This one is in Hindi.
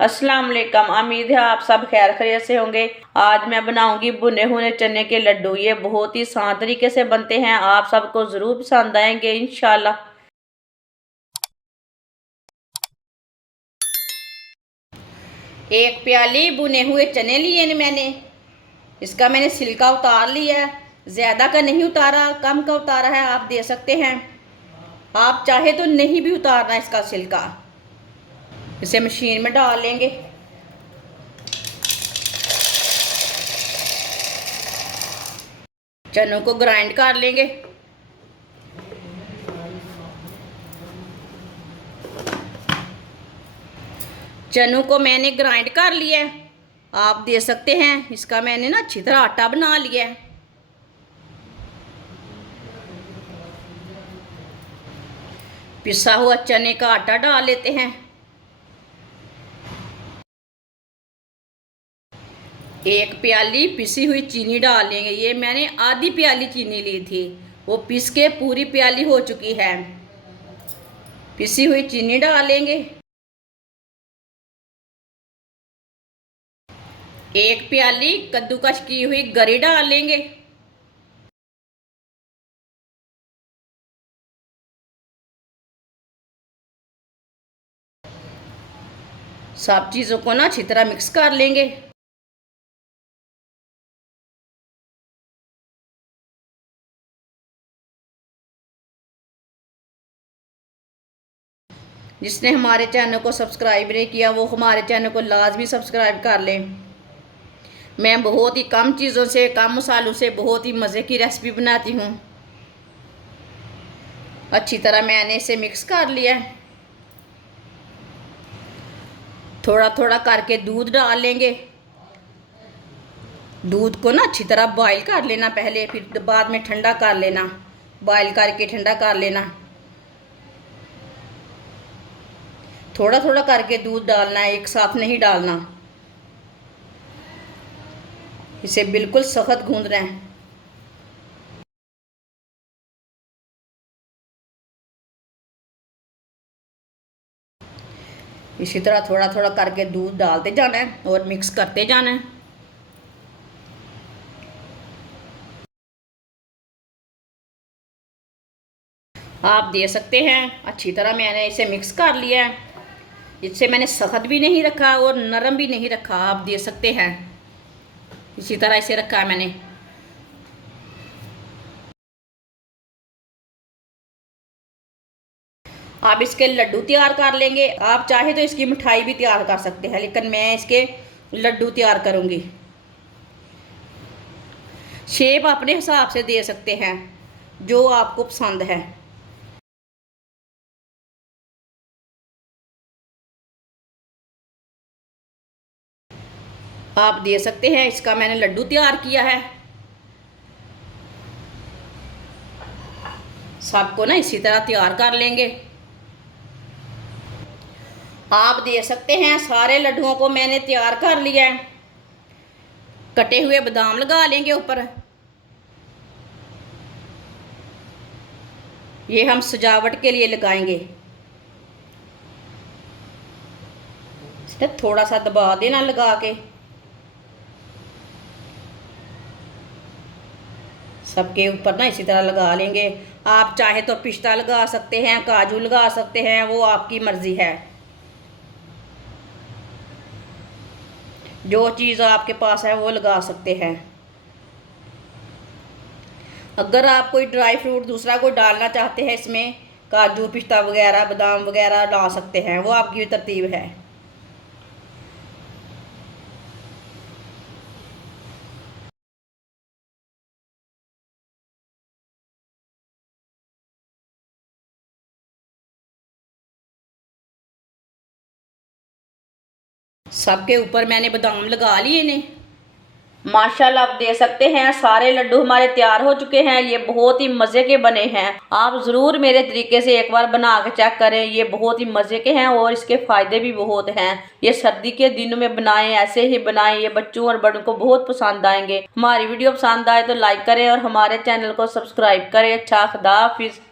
अस्सलाम वालेकुम। उम्मीद है आप सब खैर खैरियत से होंगे। आज मैं बनाऊंगी भुने हुए चने के लड्डू। ये बहुत ही आसान तरीके से बनते हैं, आप सबको ज़रूर पसंद आएंगे इंशाल्लाह। एक प्याली भुने हुए चने लिए ने मैंने। इसका मैंने छिलका उतार लिया है, ज़्यादा का नहीं उतारा, कम का उतारा है, आप दे सकते हैं। आप चाहे तो नहीं भी उतारना इसका छिलका। इसे मशीन में डाल लेंगे। चनों को ग्राइंड कर लेंगे। चनों को मैंने ग्राइंड कर लिया है, आप दे सकते हैं। इसका मैंने ना अच्छी तरह आटा बना लिया है। पिसा हुआ चने का आटा डाल लेते हैं। एक प्याली पिसी हुई चीनी डाल लेंगे। ये मैंने आधी प्याली चीनी ली थी, वो पिस के पूरी प्याली हो चुकी है। पिसी हुई चीनी डाल लेंगे। एक प्याली कद्दूकस की हुई गरी डाल लेंगे। सब चीज़ों को ना अच्छी तरह मिक्स कर लेंगे। जिसने हमारे चैनल को सब्सक्राइब नहीं किया वो हमारे चैनल को लाजमी सब्सक्राइब कर लें। मैं बहुत ही कम चीज़ों से, कम मसालों से बहुत ही मज़े की रेसिपी बनाती हूँ। अच्छी तरह मैंने इसे मिक्स कर लिया है। थोड़ा थोड़ा करके दूध डाल लेंगे। दूध को ना अच्छी तरह बॉईल कर लेना पहले, फिर बाद में ठंडा कर लेना। बॉईल करके ठंडा कर लेना। थोड़ा थोड़ा करके दूध डालना है, एक साथ नहीं डालना। इसे बिल्कुल सख्त गूंदना है। इसी तरह थोड़ा थोड़ा करके दूध डालते जाना है और मिक्स करते जाना है। आप दे सकते हैं। अच्छी तरह मैंने इसे मिक्स कर लिया है। इससे मैंने सख्त भी नहीं रखा और नरम भी नहीं रखा, आप दे सकते हैं। इसी तरह इसे रखा है मैंने। आप इसके लड्डू तैयार कर लेंगे। आप चाहे तो इसकी मिठाई भी तैयार कर सकते हैं, लेकिन मैं इसके लड्डू तैयार करूंगी। शेप अपने हिसाब से दे सकते हैं, जो आपको पसंद है। आप दे सकते हैं। इसका मैंने लड्डू तैयार किया है। सबको ना इसी तरह तैयार कर लेंगे। आप दे सकते हैं। सारे लड्डुओं को मैंने तैयार कर लिया है। कटे हुए बादाम लगा लेंगे ऊपर। ये हम सजावट के लिए लगाएंगे। थोड़ा सा दबा देना लगा के। सबके ऊपर ना इसी तरह लगा लेंगे। आप चाहे तो पिस्ता लगा सकते हैं, काजू लगा सकते हैं, वो आपकी मर्जी है। जो चीज़ आपके पास है वो लगा सकते हैं। अगर आप कोई ड्राई फ्रूट दूसरा कोई डालना चाहते हैं इसमें, काजू पिस्ता वगैरह बादाम वगैरह डाल सकते हैं, वो आपकी तरतीब है। सबके ऊपर मैंने बादाम लगा लिए ने। माशाल्लाह आप दे सकते हैं। सारे लड्डू हमारे तैयार हो चुके हैं। ये बहुत ही मज़े के बने हैं। आप ज़रूर मेरे तरीके से एक बार बना के चेक करें। ये बहुत ही मज़े के हैं और इसके फ़ायदे भी बहुत हैं। ये सर्दी के दिनों में बनाएं, ऐसे ही बनाएं। ये बच्चों और बड़ों को बहुत पसंद आएंगे। हमारी वीडियो पसंद आए तो लाइक करें और हमारे चैनल को सब्सक्राइब करें। अच्छा, खुदा हाफिज़।